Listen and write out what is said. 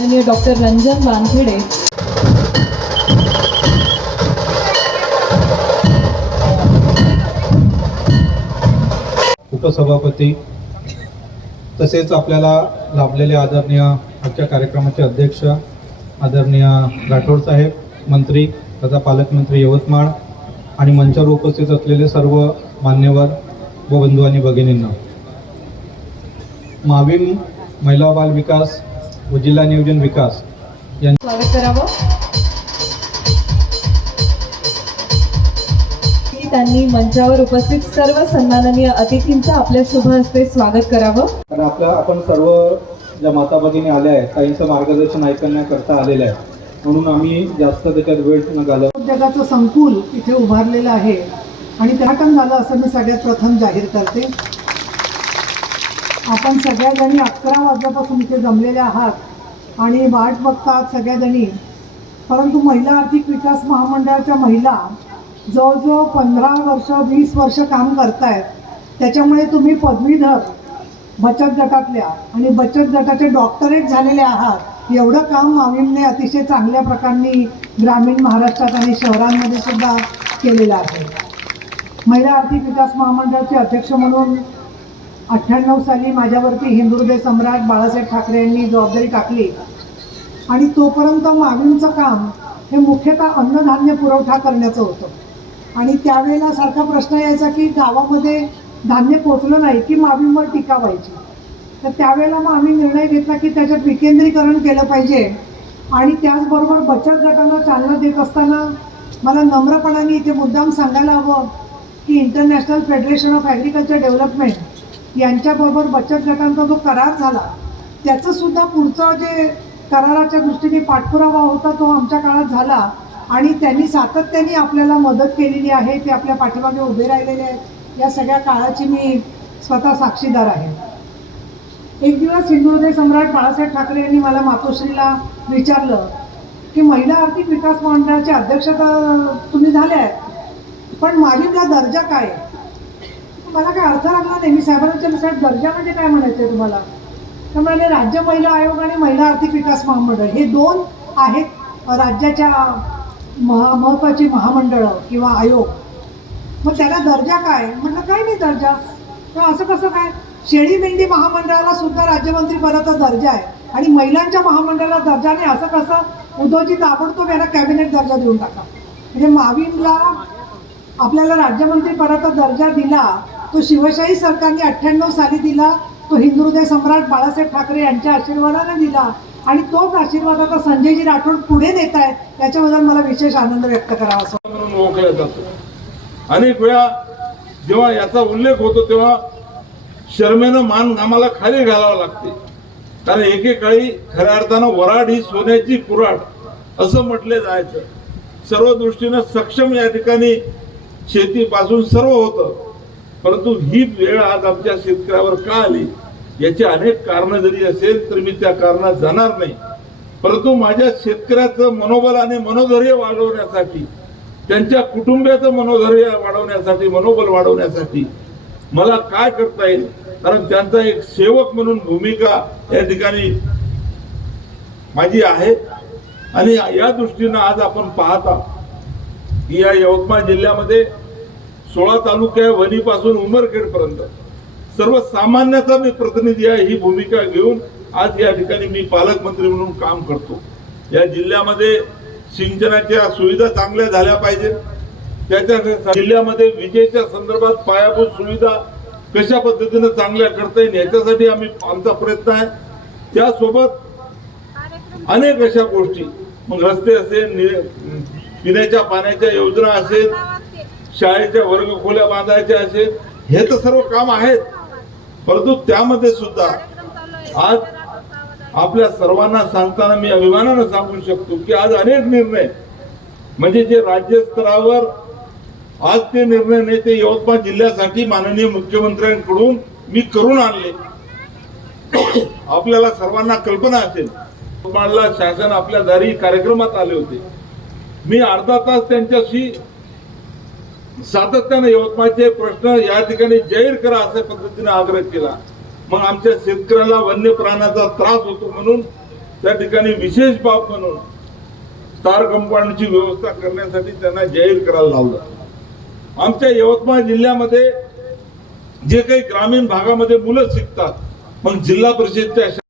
माननीय डॉक्टर रंजन वानखेडे. उपसभापती तसेच आपल्याला लाभलेले आदरणीय आजच्या कार्यक्रमाचे अध्यक्ष आदरणीय राठोड साहेब मंत्री तथा पालकमंत्री यवतमाळ आणि मंचावर उपस्थित असलेले सर्व मान्यवर व बंधू आणि भगिनींना. माविम महिला बाल विकास व जिल्हा नियोजन विकास स्वागत करावं. त्यांनी मंचावर उपस्थित सर्व सन्माननीय अतिथींचं आपल्या शुभ हस्ते स्वागत करावं. कारण आपल्या आपण सर्व ज्या माता भगिनी आल्या आहेत काहींचं मार्गदर्शन ऐकण्याकरता आलेलं आहे म्हणून आम्ही जास्त त्याच्यात वेळ न घालव उद्योगाचं संकुल इथे उभारलेलं आहे. आणि उद्घाटन झालं असं मी सगळ्यात प्रथम जाहीर करते. आपण सगळ्याजणी अकरा वाजल्यापासून इथे जमलेल्या आहात आणि वाट बघतात सगळ्याजणी. परंतु महिला आर्थिक विकास महामंडळाच्या महिला जवळजवळ पंधरा वर्ष वीस वर्ष काम करतायत. त्याच्यामुळे तुम्ही पदवीधर बचत गटातल्या आणि बचत गटाचे डॉक्टरेट झालेले आहात. एवढं काम माविमने अतिशय चांगल्या प्रकारे ग्रामीण महाराष्ट्रात आणि शहरांमध्ये सुद्धा केलेलं आहे. महिला आर्थिक विकास महामंडळाचे अध्यक्ष म्हणून अठ्ठ्याण्णव साली माझ्यावरती हिंदुहृदय सम्राट बाळासाहेब ठाकरे यांनी जबाबदारी टाकली. आणि तोपर्यंत मागणीचं काम हे मुख्यतः अन्नधान्य पुरवठा करण्याचं होतं. आणि त्यावेळेला सारखा प्रश्न यायचा की गावामध्ये धान्य पोचलं नाही की मावींवर टीका व्हायची. तर त्यावेळेला मग आम्ही निर्णय घेतला की त्याच्यात विकेंद्रीकरण केलं पाहिजे. आणि त्याचबरोबर बचत गटांना चालना देत असताना मला नम्रपणाने इथे मुद्दाम सांगायला हवं की international federation of agriculture development यांच्याबरोबर बचत गटांचा जो करार झाला त्याचं सुद्धा पुढचं जे कराराच्या दृष्टीने पाठपुरावा होता तो आमच्या काळात झाला आणि त्यांनी सातत्याने आपल्याला मदत केलेली आहे ते आपल्या पाठीमागे उभे राहिलेले आहेत या सगळ्या काळाची मी स्वतः साक्षीदार आहे. एक दिवस हिंदुहृदय सम्राट बाळासाहेब ठाकरे यांनी मला मातोश्रीला विचारलं की महिला आर्थिक विकास मंडळाचे अध्यक्षता तुम्ही झाल्या आहेत पण माझीला दर्जा काय आहे? मला काय अर्थ लागला नाही? मी साहेबांच्या साहेब दर्जा म्हणजे काय म्हणायचं आहे तुम्हाला? तर म्हणाले राज्य महिला आयोग आणि महिला आर्थिक विकास महामंडळ हे दोन आहेत राज्याच्या महा महत्त्वाची महामंडळं किंवा आयोग. मग त्याला दर्जा काय? म्हटलं काय नाही दर्जा. तर असं कसं काय? शेळी मेंढी महामंडळाला सुद्धा राज्यमंत्री पदाचा दर्जा आहे आणि महिलांच्या महामंडळाला दर्जा नाही असं कसं? उद्धवजी ताबडतोब याला कॅबिनेट दर्जा देऊन टाका. म्हणजे माविमला आपल्याला राज्यमंत्री पदाचा दर्जा दिला तो शिवशाही सरकारने अठ्ठ्याण्णव साली दिला. तो हिंदुहृदय सम्राट बाळासाहेब ठाकरे यांच्या आशीर्वादाने दिला. आणि तोच आशीर्वाद आता संजयजी राठोड पुढे देत आहेत याच्याबद्दल मला विशेष आनंद व्यक्त करावा असं. म्हणून ओळखल्या जातो अनेक वेळा जेव्हा याचा उल्लेख होतो तेव्हा शर्मेनं मान आम्हाला खाली घालावं लागते. कारण एकेकाळी खऱ्या अर्थानं वराड ही सोन्याची कुराड असं म्हटले जायचं. सर्व दृष्टीनं सक्षम या ठिकाणी शेतीपासून सर्व होतं. परंतु ही वेळ आज आमच्या शेतकऱ्यावर का आली? याची अनेक कारणं जरी असेल तर मी त्या कारणात जाणार नाही. परंतु माझ्या शेतकऱ्याचं मनोबल आणि मनोधैर्य वाढवण्यासाठी त्यांच्या कुटुंबियाचं मनोधैर्य वाढवण्यासाठी मनोबल वाढवण्यासाठी मला काय करता येईल? कारण त्यांचा एक सेवक म्हणून भूमिका या ठिकाणी माझी आहे. आणि या दृष्टीनं आज आपण पाहता की या यवतमाळ जिल्ह्यामध्ये सोळा तालुक्या वनीपासून उमरखेडपर्यंत. सर्वसामान्याचा मी प्रतिनिधी आहे ही भूमिका घेऊन आज या ठिकाणी मी पालकमंत्री म्हणून काम करतो. या जिल्ह्यामध्ये सिंचनाच्या सुविधा चांगल्या झाल्या पाहिजेत. त्याच्या जिल्ह्यामध्ये विजेच्या संदर्भात पायाभूत सुविधा कशा पद्धतीनं चांगल्या करता येईल याच्यासाठी आम्ही आमचा प्रयत्न आहे. त्यासोबत अनेक अशा गोष्टी. मग रस्ते असेल नि- पिण्याच्या पाण्याच्या योजना असेल शाळेच्या वर्ग खोल्या बांधायच्या असेल हे तर सर्व काम आहेत. परंतु त्यामध्ये सुद्धा आज आपल्या सर्वांना सांगताना मी अभिमानानं सांगू शकतो की आज अनेक निर्णय म्हणजे जे राज्यस्तरावर आज ते निर्णय नेते यवतमाळ जिल्ह्यासाठी माननीय मुख्यमंत्र्यांकडून मी करून आणले. आपल्याला सर्वांना कल्पना असेल. यवतमाळला शासन आपल्या दारी कार्यक्रमात आले होते. मी अर्धा तास त्यांच्याशी सातत्याने यवतमाळचे प्रश्न या ठिकाणी जाहीर करा अशा पद्धतीने आग्रह केला. मग आमच्या शेतकऱ्याला वन्य प्राण्याचा त्रास होतो म्हणून त्या ठिकाणी विशेष बाब म्हणून स्टार कंपाऊंडची व्यवस्था करण्यासाठी त्यांना जाहीर करायला लावलं. आमच्या यवतमाळ जिल्ह्यामध्ये जे काही ग्रामीण भागामध्ये मुलं शिकतात मग जिल्हा परिषदच्या